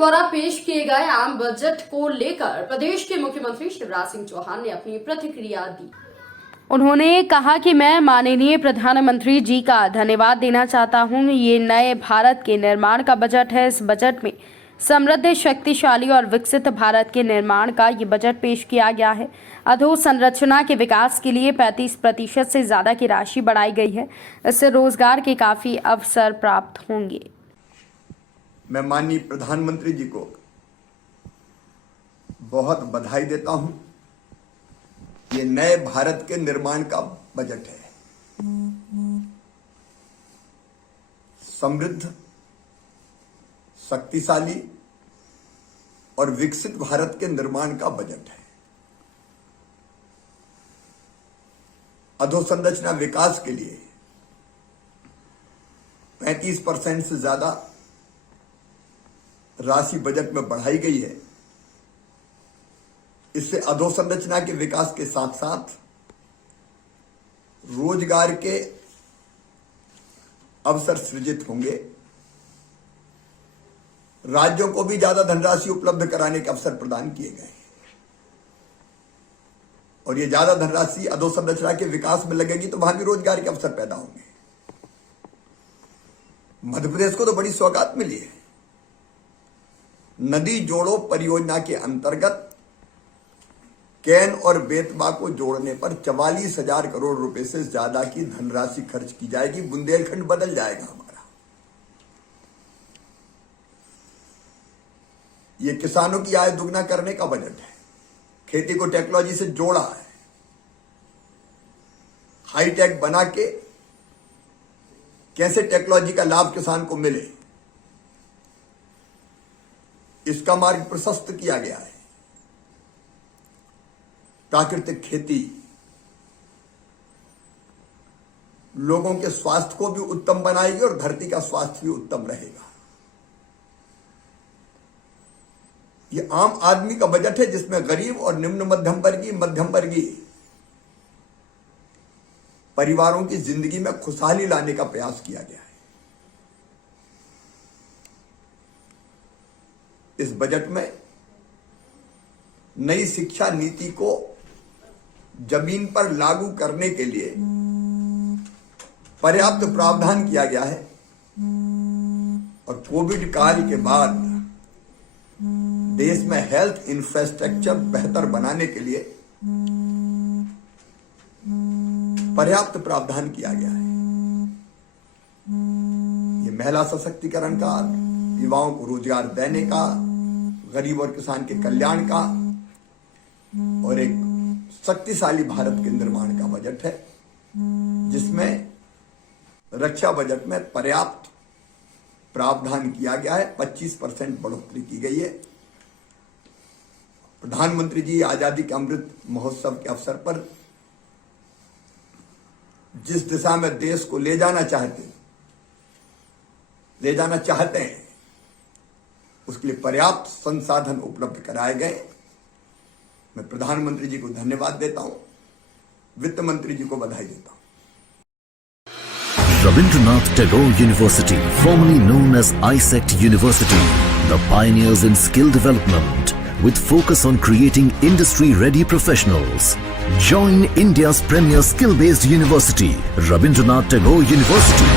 द्वारा पेश किए गए आम बजट को लेकर प्रदेश के मुख्यमंत्री शिवराज सिंह चौहान ने अपनी प्रतिक्रिया दी। उन्होंने कहा कि मैं माननीय प्रधानमंत्री जी का धन्यवाद देना चाहता हूं। ये नए भारत के निर्माण का बजट है। इस बजट में समृद्ध, शक्तिशाली और विकसित भारत के निर्माण का ये बजट पेश किया गया है। अधोसंरचना के विकास के लिए 35% से ज़्यादा की राशि बढ़ाई गई है। इससे रोजगार के काफ़ी अवसर प्राप्त होंगे। मैं माननीय प्रधानमंत्री जी को बहुत बधाई देता हूं। ये नए भारत के निर्माण का बजट है। समृद्ध, शक्तिशाली और विकसित भारत के निर्माण का बजट है। अधोसंरचना विकास के लिए 35% से ज्यादा राशि बजट में बढ़ाई गई है। इससे अधोसंरचना के विकास के साथ साथ रोजगार के अवसर सृजित होंगे। राज्यों को भी ज्यादा धनराशि उपलब्ध कराने के अवसर प्रदान किए गए और ये ज्यादा धनराशि अधोसंरचना के विकास में लगेगी तो वहां भी रोजगार के अवसर पैदा होंगे। मध्य प्रदेश को तो बड़ी सौगात मिली है। नदी जोड़ो परियोजना के अंतर्गत कैन और बेतवा को जोड़ने पर 44,000 करोड़ रुपए से ज्यादा की धनराशि खर्च की जाएगी। बुंदेलखंड बदल जाएगा हमारा। ये किसानों की आय दुगना करने का बजट है। खेती को टेक्नोलॉजी से जोड़ा है। हाईटेक बना के कैसे टेक्नोलॉजी का लाभ किसान को मिले, इसका मार्ग प्रशस्त किया गया है। प्राकृतिक खेती लोगों के स्वास्थ्य को भी उत्तम बनाएगी और धरती का स्वास्थ्य भी उत्तम रहेगा। ये आम आदमी का बजट है जिसमें गरीब और निम्न मध्यम वर्गीय परिवारों की जिंदगी में खुशहाली लाने का प्रयास किया गया है। इस बजट में नई शिक्षा नीति को जमीन पर लागू करने के लिए पर्याप्त प्रावधान किया गया है और कोविड काल के बाद देश में हेल्थ इंफ्रास्ट्रक्चर बेहतर बनाने के लिए पर्याप्त प्रावधान किया गया है। ये महिला सशक्तिकरण का, युवाओं को रोजगार देने का, गरीब और किसान के कल्याण का और एक शक्तिशाली भारत के निर्माण का बजट है, जिसमें रक्षा बजट में पर्याप्त प्रावधान किया गया है। 25% बढ़ोतरी की गई है। प्रधानमंत्री जी आजादी के अमृत महोत्सव के अवसर पर जिस दिशा में देश को ले जाना चाहते हैं उसके लिए पर्याप्त संसाधन उपलब्ध कराए गए। मैं प्रधानमंत्री जी को धन्यवाद देता हूं, वित्त मंत्री जी को बधाई देता हूं। Rabindranath Tagore University, formerly known as ISECT University, the pioneers in skill development with focus on creating industry-ready professionals. Join India's premier skill-based university, Rabindranath Tagore University.